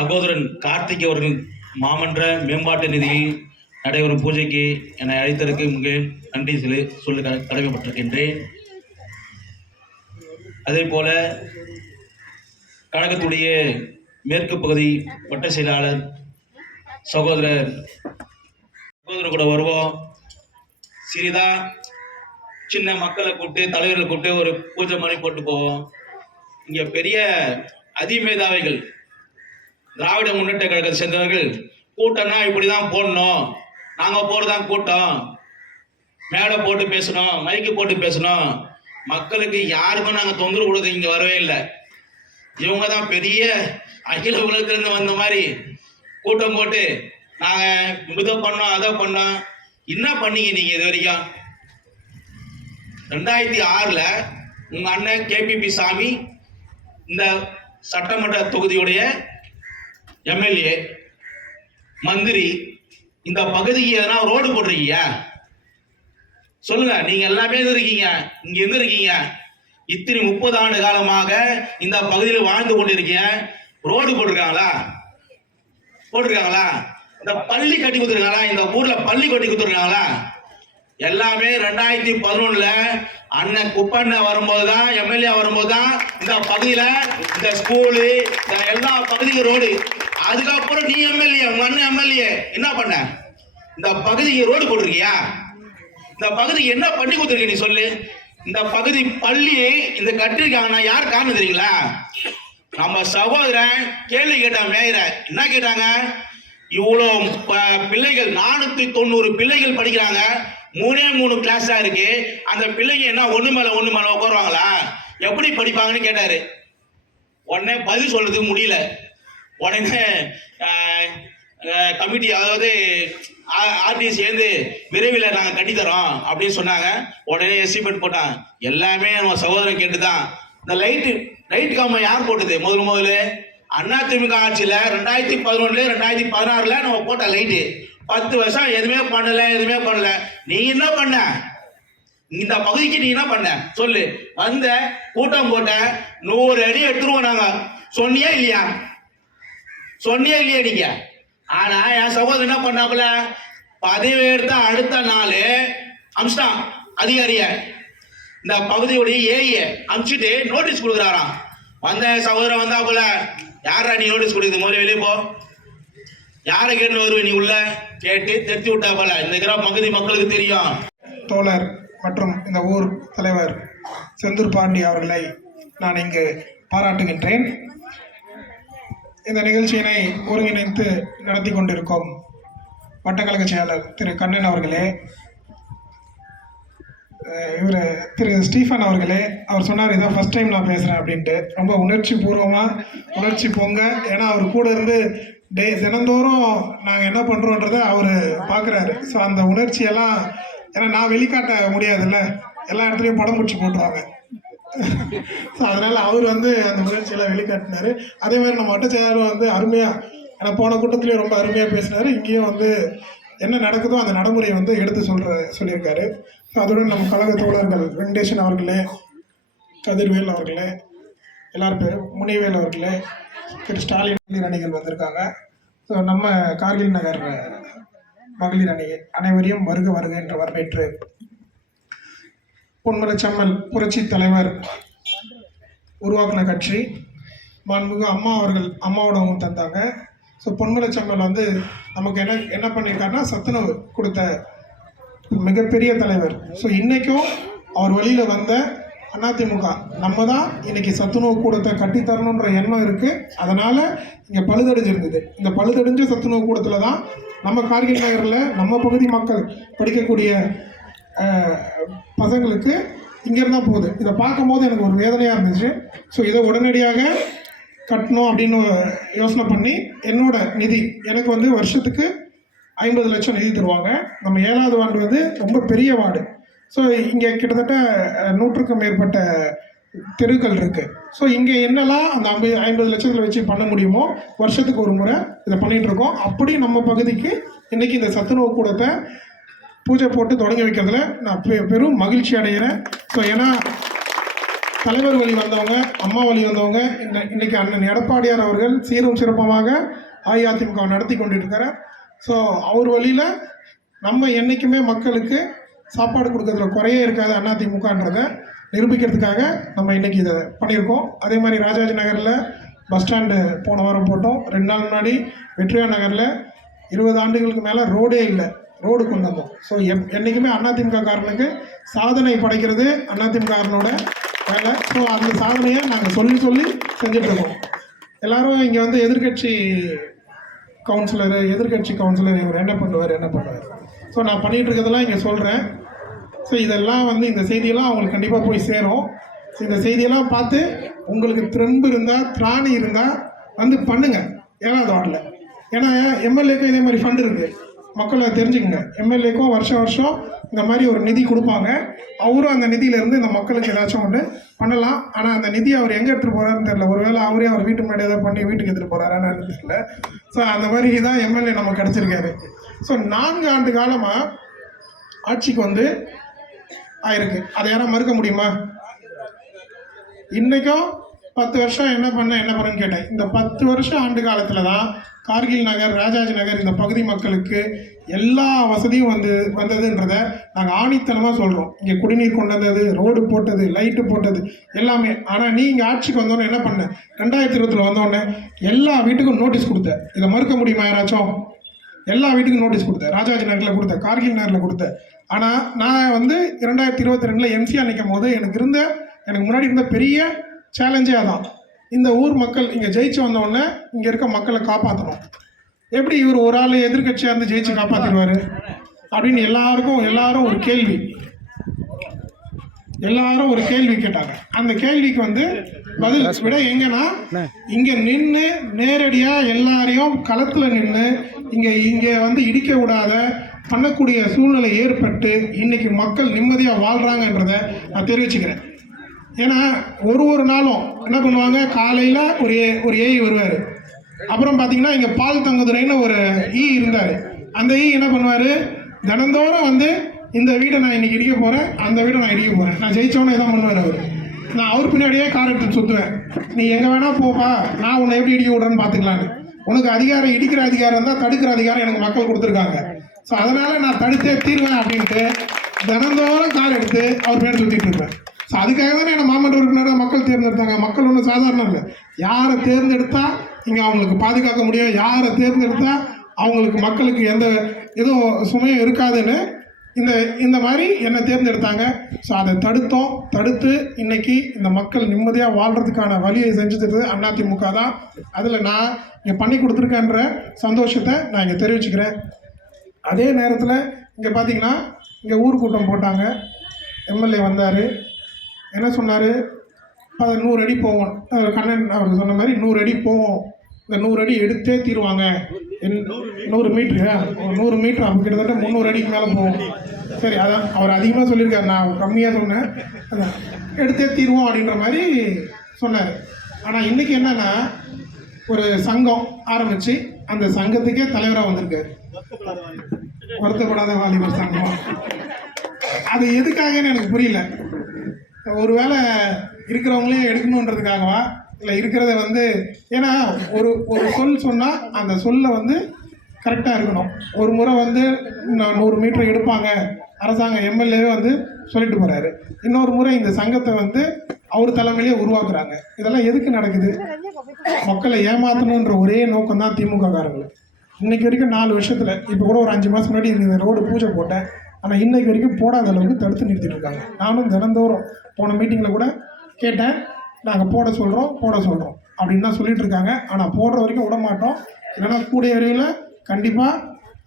சகோதரன் கார்த்திக் அவர்கள் மாமன்ற மேம்பாட்டு நிதியில் நடைபெறும் பூஜைக்கு என்னை அழைத்ததற்கு மிக நன்றி சொல்லி சொல்லி க- கடமைப்பட்டிருக்கின்றேன். அதே போல கழகத்துடைய மேற்கு பகுதி வட்ட செயலாளர் சகோதரர் சகோதரர் கூட வருவோம். சிறிதா சின்ன மக்களை கூப்பிட்டு தலைவர்களை கூப்பிட்டு ஒரு பூஜை மாதிரி போட்டு போவோம். இங்கே பெரிய அதிமேதாவைகள் திராவிட முன்னேற்ற கழகத்தை சேர்ந்தவர்கள் கூட்டம்னா இப்படிதான் போடணும். நாங்கள் போறதான் கூட்டம். மேடை போட்டு பேசணும் மைக்கு போட்டு பேசணும். மக்களுக்கு யாருக்கும் நாங்கள் தொந்தரவு கொடுத்து இங்கே வரவே இல்லை. இவங்க தான் பெரிய அகில உலகத்துலேருந்து வந்த மாதிரி கூட்டம் போட்டு நாங்கள் இதை பண்ணோம் அதை பண்ணோம். என்ன பண்ணீங்க நீங்கள் இது வரைக்கும்? ரெண்டாயிரத்தி ஆறில் உங்கள் அண்ணன் கேபிபி சாமி இந்த சட்டமன்ற தொகுதியுடைய எம்எல்ஏ மந்திரி இந்த பகுதிக்கு எதனா ரோடு போட்டிருக்கீங்க? சொல்லுங்க நீங்க எல்லாமே இருக்கீங்க? இங்க எங்க இருக்கீங்க? இத்தனை முப்பது ஆண்டு காலமாக இந்த பகுதியில் வாழ்ந்து கொண்டிருக்கீங்க ரோடு போட்டிருக்காங்களா? போட்டிருக்காங்களா? இந்த பள்ளி கட்டி கொடுத்துருக்காங்களா? இந்த ஊர்ல பள்ளி கட்டி கொடுத்துருக்காங்களா? எல்லாமே ரெண்டாயிரத்தி பதினொன்னுல அண்ணன் குப்பண்ண வரும்போது தான் எம்எல்ஏ வரும்போது தான் இந்த பகுதியில் இந்த ஸ்கூலு இந்த எல்லா பகுதிக்கும் ரோடு அதுக்கப்புறம் நீ எம்எல்ஏ உங்க அண்ணன் எம்எல்ஏ என்ன பண்ண? இந்த பகுதிக்கு ரோடு போட்டிருக்கியா? இந்த பகுதிக்கு என்ன பண்ணி கொடுத்துருக்க நீ சொல்லு? இந்த பகுதி பள்ளி இந்த கட்டிருக்காங்கன்னா யார் காரணம் தெரியுங்களா? நம்ம சகோதரன் கேள்வி கேட்டான் மேயர. என்ன கேட்டாங்க? இவ்வளோ பிள்ளைகள் நானூற்றி தொண்ணூறு பிள்ளைகள் படிக்கிறாங்க. மூணே மூணு கிளாஸாக இருக்கு. அந்த பிள்ளைங்க என்ன ஒன்று மேலே ஒன்று மேலே உட்காருவாங்களா? எப்படி படிப்பாங்கன்னு கேட்டார். உடனே பதில் சொல்றதுக்கு முடியல. உடனே கமிட்டி அதாவது ஆர்டிசி சேர்ந்து விரைவில் நாங்கள் கட்டித்தரோம் அப்படின்னு சொன்னாங்க. உடனே எஸ்டிமேட் போட்டான் எல்லாமே நம்ம சகோதரன் கேட்டு தான் இந்த லைட்டு லைட் காம யார் போட்டது? முதல் முதல்ல அண்ணா திமுக ஆட்சியில் ரெண்டாயிரத்தி பதினொன்றுல ரெண்டாயிரத்தி பதினாறுல நம்ம போட்ட லைட்டு பத்து வருஷம் எதுவுமே பண்ணல எதுவுமே பண்ணல. நீ என்ன பண்ண? இந்த பகுதிக்கு நீ என்ன பண்ண? சொல்லு. வந்த கூட்டம் போட்ட நூறு அடி எடுத்துருவோம் நாங்க. சொன்னியா இல்லையா? சொன்னியே இல்லையே நீங்க. ஆனா என் சகோதரன் என்ன பண்ணாப்புல? பதவி எடுத்த அடுத்த நாள் அம்ஸ்டான் அதிகாரிய இந்த பகுதியுடைய ஏஐ அமிச்சுட்டு நோட்டீஸ் கொடுக்குறாராம். வந்த சகோதரன் வந்தாப்புல யாரா நீ நோட்டீஸ் கொடுக்குது? முதல்ல வெளியே போ. யாரை கேட்டு வருவே நீ உள்ள? கேட்டு தெரிஞ்சு விட்டாப்புல. இந்த பகுதி மக்களுக்கு தெரியும். தோழர் மற்றும் இந்த ஊர் தலைவர் செந்தூர் பாண்டி அவர்களை நான் இங்கு பாராட்டுகின்றேன். இந்த நிகழ்ச்சியினை ஒருங்கிணைத்து நடத்தி கொண்டிருக்கோம் வட்டக்கழக செயலர் திரு கண்ணன் அவர்களே இவர் திரு ஸ்டீஃபன் அவர்களே அவர் சொன்னார் இதான் ஃபர்ஸ்ட் டைம் நான் பேசுகிறேன் அப்படின்ட்டு. ரொம்ப உணர்ச்சி பூர்வமாக உணர்ச்சி பொங்க ஏன்னா அவர் கூட இருந்து டே தினந்தோறும் நாங்கள் என்ன பண்ணுறோன்றதை அவர் பார்க்குறாரு ஸோ அந்த உணர்ச்சியெல்லாம் ஏன்னா நான் வெளிக்காட்ட முடியாதுல்ல எல்லா இடத்துலையும் படம் முடிச்சு போட்டுருவாங்க. ஸோ அதனால் அவர் வந்து அந்த உணர்ச்சியெல்லாம் வெளிக்காட்டினார். அதே மாதிரி நம்ம வட்ட செயலாளர் வந்து அருமையாக ஏன்னா போன கூட்டத்துலேயும் ரொம்ப அருமையாக பேசினார். இங்கேயும் வந்து என்ன நடக்குதோ அந்த நடைமுறையை வந்து எடுத்து சொல்கிற சொல்லியிருக்காரு. ஸோ அதுடன் நம்ம கழக தோழர்கள் வெங்கடேஷன் அவர்களே கதிர்வேல் அவர்களே எல்லார் பேரும் முனிவேல் அவர்களே திரு ஸ்டாலின் அணிகள் வந்திருக்காங்க. ஸோ நம்ம கார்கில் நகர் மகளிர் அணி அனைவரையும் வருக வருக என்று வரவேற்று பொன்மலச்சம்மல் புரட்சி தலைவர் உருவாக்கின கட்சி. மாண்புமிகு அம்மா அவர்கள் அம்மாவோட அவங்க தந்தாங்க. ஸோ பொன்மலச்சம்மல் வந்து நமக்கு என்ன என்ன பண்ணியிருக்காருன்னா சத்துணவு கொடுத்த மிகப்பெரிய தலைவர். ஸோ இன்றைக்கும் அவர் வழியில் வந்த அதிமுக நம்ம தான் இன்னைக்கு சத்துணவு கூடத்தை கட்டித்தரணுன்ற எண்ணம் இருக்குது அதனால் இங்கே பழுதடைஞ்சிருந்தது. இந்த பழுதடைஞ்ச சத்துணவு கூடத்தில் தான் நம்ம கார்கில் நகரில் நம்ம பகுதி மக்கள் படிக்கக்கூடிய பசங்களுக்கு இங்கேருந்து இருந்தால் போகுது. இதை பார்க்கும்போது எனக்கு ஒரு வேதனையாக இருந்துச்சு. ஸோ இதை உடனடியாக கட்டணும் அப்படின்னு யோசனை பண்ணி என்னோட நிதி எனக்கு வந்து வருஷத்துக்கு ஐம்பது லட்சம் நிதி தருவாங்க. நம்ம ஏழாவது வார்டு வந்து ரொம்ப பெரிய வார்டு. ஸோ இங்கே கிட்டத்தட்ட நூற்றுக்கும் மேற்பட்ட தெருக்கள் இருக்குது ஸோ இங்கே என்னெல்லாம் அந்த ஐம்பது ஐம்பது லட்சத்தில் வச்சு பண்ண முடியுமோ வருஷத்துக்கு ஒரு முறை இதை பண்ணிகிட்டு இருக்கோம். அப்படி நம்ம பகுதிக்கு இன்றைக்கி இந்த சத்துணவு கூடத்தை பூஜை போட்டு தொடங்கி வைக்கிறதுல நான் பெ- பெரும் மகிழ்ச்சி அடைகிறேன் ஸோ ஏன்னா தலைவர் வழி வந்தவங்க அம்மா வழி வந்தவங்க இன்னைக்கு அண்ணன் எடப்பாடியார் அவர்கள் சீரும் சிறப்பமாக அஇஅதிமுக நடத்தி கொண்டிருக்கிறார். ஸோ அவர் வழியில் நம்ம என்றைக்குமே மக்களுக்கு சாப்பாடு கொடுக்கறதுல குறையே இருக்காது அதிமுகன்றதை நிரூபிக்கிறதுக்காக நம்ம இன்னைக்கு இதை பண்ணியிருக்கோம். அதே மாதிரி ராஜாஜி நகரில் பஸ் ஸ்டாண்டு போன வாரம் போட்டோம். ரெண்டு நாள் முன்னாடி வெற்றியா நகரில் இருபது ஆண்டுகளுக்கு மேலே ரோடே இல்லை. ரோடு கொண்டு ஸோ எப் என்றைக்குமே அதிமுக காரனுக்கு சாதனை படைக்கிறது அதிமுக வேலை. ஸோ அந்த சாதனையை நாங்கள் சொல்லி சொல்லி செஞ்சிட்ருக்கோம் எல்லாரும் இங்கே வந்து எதிர்க்கட்சி கவுன்சிலரு எதிர்கட்சி கவுன்சிலர் இவர் என்ன பண்ணுவார் என்ன பண்ணுவார். ஸோ நான் பண்ணிகிட்டு இருக்கிறதெல்லாம் இங்கே சொல்கிறேன் ஸோ இதெல்லாம் வந்து இந்த செய்தியெல்லாம் அவங்களுக்கு கண்டிப்பாக போய் சேரும். ஸோ இந்த செய்தியெல்லாம் பார்த்து உங்களுக்கு திரும்பு இருந்தால் திராணி இருந்தால் வந்து பண்ணுங்கள் ஏழாவது வார்டில். ஏன்னா எம்எல்ஏக்கும் இதே மாதிரி ஃபண்டு இருக்குது மக்களை தெரிஞ்சுக்கங்க. எம்எல்ஏக்கும் வருஷம் வருஷம் இந்த மாதிரி ஒரு நிதி கொடுப்பாங்க. அவரும் அந்த நிதியிலேருந்து இந்த மக்களுக்கு ஏதாச்சும் ஒன்று பண்ணலாம். ஆனால் அந்த நிதி அவர் எங்கே எடுத்துகிட்டு போகிறாருன்னு தெரியல. ஒருவேளை அவரே அவர் வீட்டு முன்னாடி ஏதாவது பண்ணி வீட்டுக்கு எடுத்துகிட்டு போகிறாரான்னு தெரியல. ஸோ அந்த மாதிரி தான் எம்எல்ஏ நமக்கு கிடச்சிருக்காரு. ஸோ நான்கு ஆண்டு காலமாக ஆட்சிக்கு வந்து ஆயிருக்கு. அதை யாரும் மறுக்க முடியுமா? இன்றைக்கும் பத்து வருஷம் என்ன பண்ண என்ன பண்ணேன்னு கேட்டேன். இந்த பத்து வருஷம் ஆண்டு காலத்தில் தான் கார்கில் நகர் ராஜாஜி நகர் இந்த பகுதி மக்களுக்கு எல்லா வசதியும் வந்து வந்ததுன்றத நாங்கள் ஆணித்தனமாக சொல்கிறோம் இங்கே குடிநீர் கொண்டு வந்தது ரோடு போட்டது லைட்டு போட்டது எல்லாமே. ஆனால் நீ இங்கே ஆட்சிக்கு வந்தோன்னே என்ன பண்ண? ரெண்டாயிரத்தி இருபத்தில் வந்தோடனே எல்லா வீட்டுக்கும் நோட்டீஸ் கொடுத்த. இதை மறுக்க முடியுமா யாராச்சும்? எல்லா வீட்டுக்கும் நோட்டீஸ் கொடுத்தேன் ராஜாஜி நகரில் கொடுத்தேன் கார்கில் நகரில் கொடுத்தேன் ஆனால் நான் வந்து இரண்டாயிரத்தி இருபத்தி ரெண்டில் எம்சிஆர் நிற்கும் போது எனக்கு இருந்த எனக்கு முன்னாடி இருந்த பெரிய சேலஞ்சே அதான். இந்த ஊர் மக்கள் இங்கே ஜெயிச்சு வந்தோடனே இங்கே இருக்க மக்களை காப்பாற்றணும் எப்படி இவர் ஒரு ஆள் எதிர்க்கட்சியாக இருந்து ஜெயிச்சு காப்பாற்றிடுவார் அப்படின்னு எல்லாருக்கும் எல்லாரும் ஒரு கேள்வி. எல்லாரும் ஒரு கேள்வி கேட்டாங்க. அந்த கேள்விக்கு வந்து பதில் விட எங்கன்னா இங்க நின்று நேரடியா எல்லாரையும் களத்துல நின்று இங்க இங்க வந்து இடிக்க விடாத பண்ணக்கூடிய சூழ்நிலை ஏற்பட்டு இன்னைக்கு மக்கள் நிம்மதியா வாழ்றாங்கன்றத நான் தெரிவிச்சுக்கிறேன். ஏன்னா ஒரு ஒரு நாளும் என்ன பண்ணுவாங்க? காலையில் ஒரு ஏ ஒரு ஏஐ வருவார். அப்புறம் பார்த்தீங்கன்னா இங்கே பால் தங்குதுரைன்னு ஒரு ஈ இருந்தார். அந்த ஈ என்ன பண்ணுவார்? தினந்தோறும் வந்து இந்த வீடை நான் இன்னைக்கு இடிக்க போகிறேன் அந்த வீடை நான் இடிக்க போகிறேன் நான் ஜெயிச்சோன்னே இதான் பண்ணுவார் அவர். நான் அவர் பின்னாடியே கார் எடுத்து சுற்றுவேன் நீ எங்கே வேணால் போப்பா நான் உன்னை எப்படி இடிக்க விடுறேன்னு பார்த்துக்கலான்னு உனக்கு அதிகாரம் இடிக்கிற அதிகாரம் இருந்தால் தடுக்கிற அதிகாரம் எனக்கு மக்கள் கொடுத்துருக்காங்க. ஸோ அதனால் நான் தடுத்தே தீர்வேன் அப்படின்ட்டு தினந்தோறும் கார் எடுத்து அவர் பேர் சுற்றிட்டு இருப்பேன். ஸோ அதுக்காக தானே என்ன மாமன்ற உறுப்பினரை மக்கள் தேர்ந்தெடுத்தாங்க. மக்கள் ஒன்றும் சாதாரணம் இல்லை. யாரை தேர்ந்தெடுத்தா இங்கே அவங்களுக்கு பாதுகாக்க முடியும்? யாரை தேர்ந்தெடுத்தா அவங்களுக்கு மக்களுக்கு எந்த எதுவும் சுமையும் இருக்காதுன்னு இந்த இந்த மாதிரி என்னை தேர்ந்தெடுத்தாங்க. ஸோ அதை தடுத்தோம். தடுத்து இன்னைக்கு இந்த மக்கள் நிம்மதியாக வாழ்கிறதுக்கான வழியை செஞ்சு தருது அதிமுக தான். அதில் நான் இங்கே பண்ணி கொடுத்துருக்கேன்ற சந்தோஷத்தை நான் இங்கே தெரிவிச்சுக்கிறேன். அதே நேரத்தில் இங்கே பார்த்தீங்கன்னா இங்கே ஊர் கூட்டம் போட்டாங்க. எம்எல்ஏ வந்தார். என்ன சொன்னார்? அது நூறு அடி போவோம். கண்ணன் அவர் சொன்ன மாதிரி நூறு அடி போவோம். இந்த நூறு அடி எடுத்தே தீருவாங்க. என்- நூறு மீட்ரு நூறு மீட்ரு அப்போ கிட்டத்தட்ட முந்நூறு அடிக்கு மேலே போவோம். சரி அதான் அவர் அதிகமாக சொல்லியிருக்காரு. நான் கம்மியாக சொன்னேன். அதான் எடுத்தே தீருவோம் அப்படின்ற மாதிரி சொன்னார். ஆனால் இன்றைக்கி என்னன்னா ஒரு சங்கம் ஆரம்பித்து அந்த சங்கத்துக்கே தலைவராக வந்திருக்காரு. வருத்தப்படாத வாலிபர் சங்கம். அது எதுக்காகன்னு எனக்கு புரியல. ஒருவேளை இருக்கிறவங்களையும் எடுக்கணுன்றதுக்காகவா? இல்லை இருக்கிறத வந்து ஏன்னா ஒரு ஒரு சொல் சொன்னால் அந்த சொல்லை வந்து கரெக்டாக இருக்கணும். ஒரு முறை வந்து நான் நூறு மீட்டர் எடுப்பாங்க. அரசாங்கம் எம்எல்ஏவே வந்து சொல்லிட்டு போகிறாரு இன்னொரு முறை இந்த சங்கத்தை வந்து அவர் தலைமையிலே உருவாக்குறாங்க. இதெல்லாம் எதுக்கு நடக்குது? மக்களை ஏமாற்றணுன்ற ஒரே நோக்கம் தான் திமுக காரங்களுக்கு இன்னைக்கு வரைக்கும் நாலு வருஷத்தில் இப்போ கூட ஒரு அஞ்சு மாதம் முன்னாடி இந்த ரோடு பூஜை போட்டேன். ஆனால் இன்றைக்கு வரைக்கும் போடாத அளவுக்கு தடுத்து நிறுத்திட்டு இருக்காங்க நானும் தினந்தோறும் போன மீட்டிங்கில் கூட கேட்டேன். நாங்கள் போட சொல்கிறோம் போட சொல்கிறோம் அப்படின்னு தான் சொல்லிட்டு இருக்காங்க ஆனால் போடுற வரைக்கும் விட மாட்டோம் இல்லைன்னா கூடிய வரையில் கண்டிப்பாக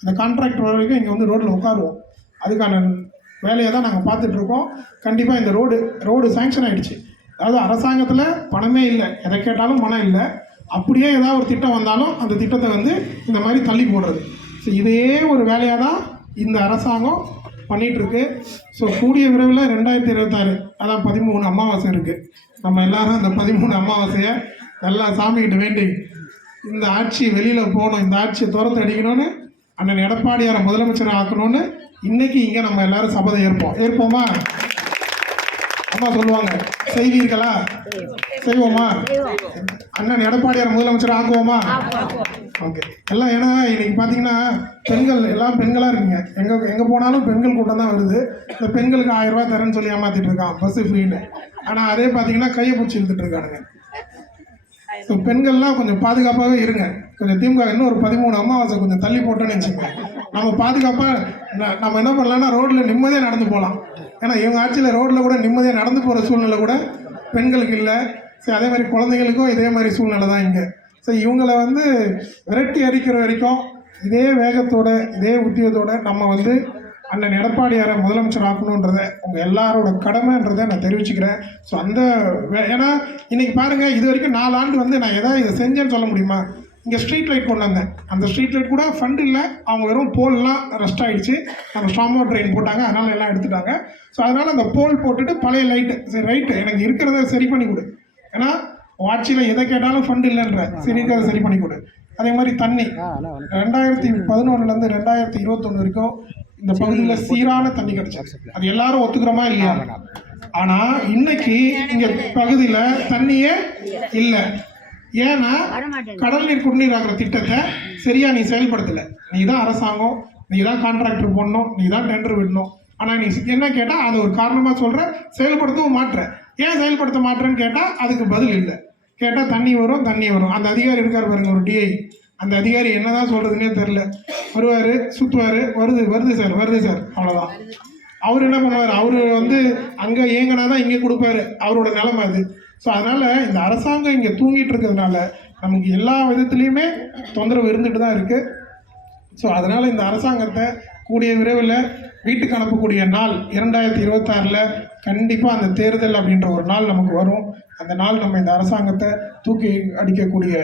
அந்த கான்ட்ராக்ட் வர வரைக்கும் இங்கே வந்து ரோட்டில் உட்காருவோம். அதுக்கான வேலையை தான் நாங்கள் பார்த்துட்ருக்கோம் கண்டிப்பாக இந்த ரோடு ரோடு சேங்ஷன் ஆகிடுச்சு அதாவது அரசாங்கத்தில் பணமே இல்லை. எதை கேட்டாலும் பணம் இல்லை. அப்படியே ஏதாவது ஒரு திட்டம் வந்தாலும் அந்த திட்டத்தை வந்து இந்த மாதிரி தள்ளி போடுறது. ஸோ இதே ஒரு வேலையாக தான் இந்த அரசாங்கம் பண்ணிகிட்ருக்கு இருக்கு ஸோ கூடிய விரைவில் ரெண்டாயிரத்தி இருபத்தாறு அதான் பதிமூணு அமாவாசை இருக்குது நம்ம எல்லாரும் அந்த பதிமூணு அமாவாசையை நல்லா சாமிக்கிட்ட வேண்டி இந்த ஆட்சி வெளியில் போகணும் இந்த ஆட்சியை துரத்து அடிக்கணும்னு அண்ணன் எடப்பாடியாரை முதலமைச்சர் ஆக்கணும்னு இன்றைக்கி இங்கே நம்ம எல்லாரும் சபதம் ஏற்போம். ஏற்போமா? அம்மா சொல்லுவாங்க. செய்வீர்களா? செய்வோமா? அண்ணன் எடப்பாடியார் முதலமைச்சர் ஆக்குவோமா? ஓகே. எல்லாம் ஏன்னா இன்னைக்கு பார்த்தீங்கன்னா பெண்கள் எல்லாம் பெண்களாக இருக்கீங்க. எங்கே எங்கே போனாலும் பெண்கள் கூட்டம் தான் வருது. இந்த பெண்களுக்கு ஆயிரம் ரூபாய் தரேன்னு சொல்லி ஏமாத்திட்டு இருக்கான். பஸ்ஸு ஃப்ரீன்னு ஆனால் அதே பார்த்தீங்கன்னா கையை பிடிச்சி இழுத்துட்டு இருக்கானுங்க. ஸோ பெண்கள்லாம் கொஞ்சம் பாதுகாப்பாகவே இருங்க. கொஞ்சம் திமுக இன்னும் ஒரு பதிமூணு அமாவாசை கொஞ்சம் தள்ளி போட்டோன்னு வச்சுக்கோங்க. நம்ம பாதுகாப்பாக நம்ம என்ன பண்ணலாம்னா ரோட்டில் நிம்மதியாக நடந்து போகலாம். ஏன்னா இவங்க ஆட்சியில் ரோட்டில் கூட நிம்மதியாக நடந்து போகிற சூழ்நிலை கூட பெண்களுக்கு இல்லை. சரி அதே மாதிரி குழந்தைங்களுக்கும் இதே மாதிரி சூழ்நிலை தான் இங்கே. ஸோ இவங்களை வந்து விரட்டி அடிக்கிற வரைக்கும் இதே வேகத்தோட இதே உத்தியோகத்தோடு நம்ம வந்து அண்ணன் எடப்பாடியாரை முதலமைச்சர் ஆக்கணுன்றத உங்கள் எல்லாரோட கடமைன்றதை நான் தெரிவிச்சுக்கிறேன். ஸோ அந்த வே- ஏன்னா இன்றைக்கி பாருங்கள் இது வரைக்கும் நாலு ஆண்டு வந்து நான் எதாவது இதை செஞ்சேன்னு சொல்ல முடியுமா? இங்கே ஸ்ட்ரீட் லைட் கொண்டு வந்தேன் அந்த ஸ்ட்ரீட் லைட் கூட ஃபண்ட் இல்லை. அவங்க வெறும் போல்லாம் ரெஸ்ட் ஆயிடுச்சு. நம்ம ஸ்டாமோ ட்ரெயின் போட்டாங்க. அதனால எல்லாம் எடுத்துட்டாங்க. ஸோ அதனால அந்த போல் போட்டுட்டு பழைய லைட்டு சரி ரைட்டு எனக்கு இருக்கிறத சரி பண்ணி கொடு. ஏன்னா ஆட்சியில் எதை கேட்டாலும் ஃபண்ட் இல்லைன்ற. சரி இருக்கிறத சரி பண்ணி கொடு. அதே மாதிரி தண்ணி. ரெண்டாயிரத்தி பதினொன்னுலேருந்து ரெண்டாயிரத்தி இருபத்தொன்று வரைக்கும் இந்த பகுதியில் சீரான தண்ணி கிடைச்சாச்சு அது எல்லாரும் ஒத்துக்கிறோமா இல்லையா? ஆனா இன்னைக்கு இங்க பகுதியில தண்ணியே இல்லை. ஏன்னா கடல் நீர் குடிநீர் ஆகிற திட்டத்தை சரியா நீ செயல்படுத்தல. நீ தான் அரசாங்கம் நீ தான் கான்ட்ராக்டர் போடணும் நீ தான் டெண்டர் விடணும். ஆனா நீ என்ன கேட்டா அது ஒரு காரணமா சொல்ற செயல்படுத்தவும் மாட்ற ஏன் செயல்படுத்த மாட்டேன்னு கேட்டா அதுக்கு பதில் இல்லை. கேட்டா தண்ணி வரும் தண்ணி வரும். அந்த அதிகாரி இருக்கார் பாருங்க ஒரு டிஐ அந்த அதிகாரி என்னதான் சொல்றதுன்னே தெரில வருவாரு சுத்துவாரு. வருது வருது சார் வருது சார். அவ்வளவுதான். அவர் என்ன பண்ணுவார்? அவர் வந்து அங்கே இயங்கினா தான் இங்கே கொடுப்பாரு. அவரோட நிலைமை அது. ஸோ அதனால் இந்த அரசாங்கம் இங்கே தூங்கிட்டு இருக்கிறதுனால நமக்கு எல்லா விதத்துலேயுமே தொந்தரவு இருந்துட்டு தான் இருக்குது ஸோ அதனால் இந்த அரசாங்கத்தை கூடிய விரைவில் வீட்டுக்கு அனுப்பக்கூடிய நாள் இரண்டாயிரத்தி இருபத்தாறில் கண்டிப்பாக அந்த தேர்தல் அப்படின்ற ஒரு நாள் நமக்கு வரும். அந்த நாள் நம்ம இந்த அரசாங்கத்தை தூக்கி அடிக்கக்கூடிய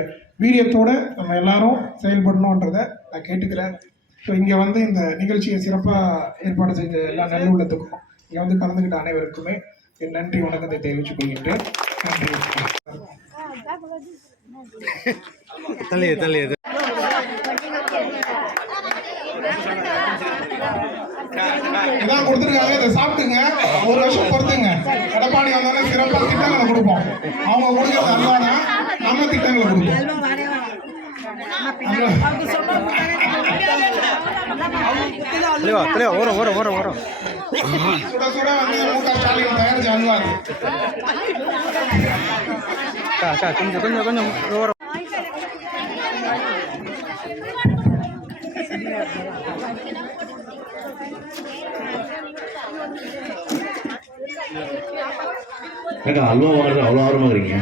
வீரியத்தோடு நம்ம எல்லாரும் செயல்படணுன்றதை நான் கேட்டுக்கிறேன். ஸோ இங்கே வந்து இந்த நிகழ்ச்சியை சிறப்பாக ஏற்பாடு செஞ்ச எல்லா நல்லுள்ளத்துக்கும் இங்கே வந்து கலந்துக்கிட்ட அனைவருக்குமே என் நன்றி வணக்கத்தை தெரிவித்துக் கொள்கின்றேன். தள்ளி தள்ளி இதான் கொடுத்துருக்காங்க இதை சாப்பிட்டுங்க. ஒரு வருஷம் பொறுத்துங்க. எடப்பாடி வந்தாலும் சிறப்பாக திட்டங்களை கொடுப்போம். அவங்க கொடுக்கறது அல்வானா நம்ம திட்டங்களை கொடுப்போம். தலைவா தலைவா ஓரம் ஓரம் ஓரம் ஓரம். சுட சுட வந்து மு க ஸ்டாலின் தயாரிச்ச அல்வா அது. அக்கா அக்கா கொஞ்சம் கொஞ்சம் கொஞ்சம் ஓரம் ஏக்கா அல்வா வாங்குறது அவ்வளோ ஆர்வமாக இருக்கீங்க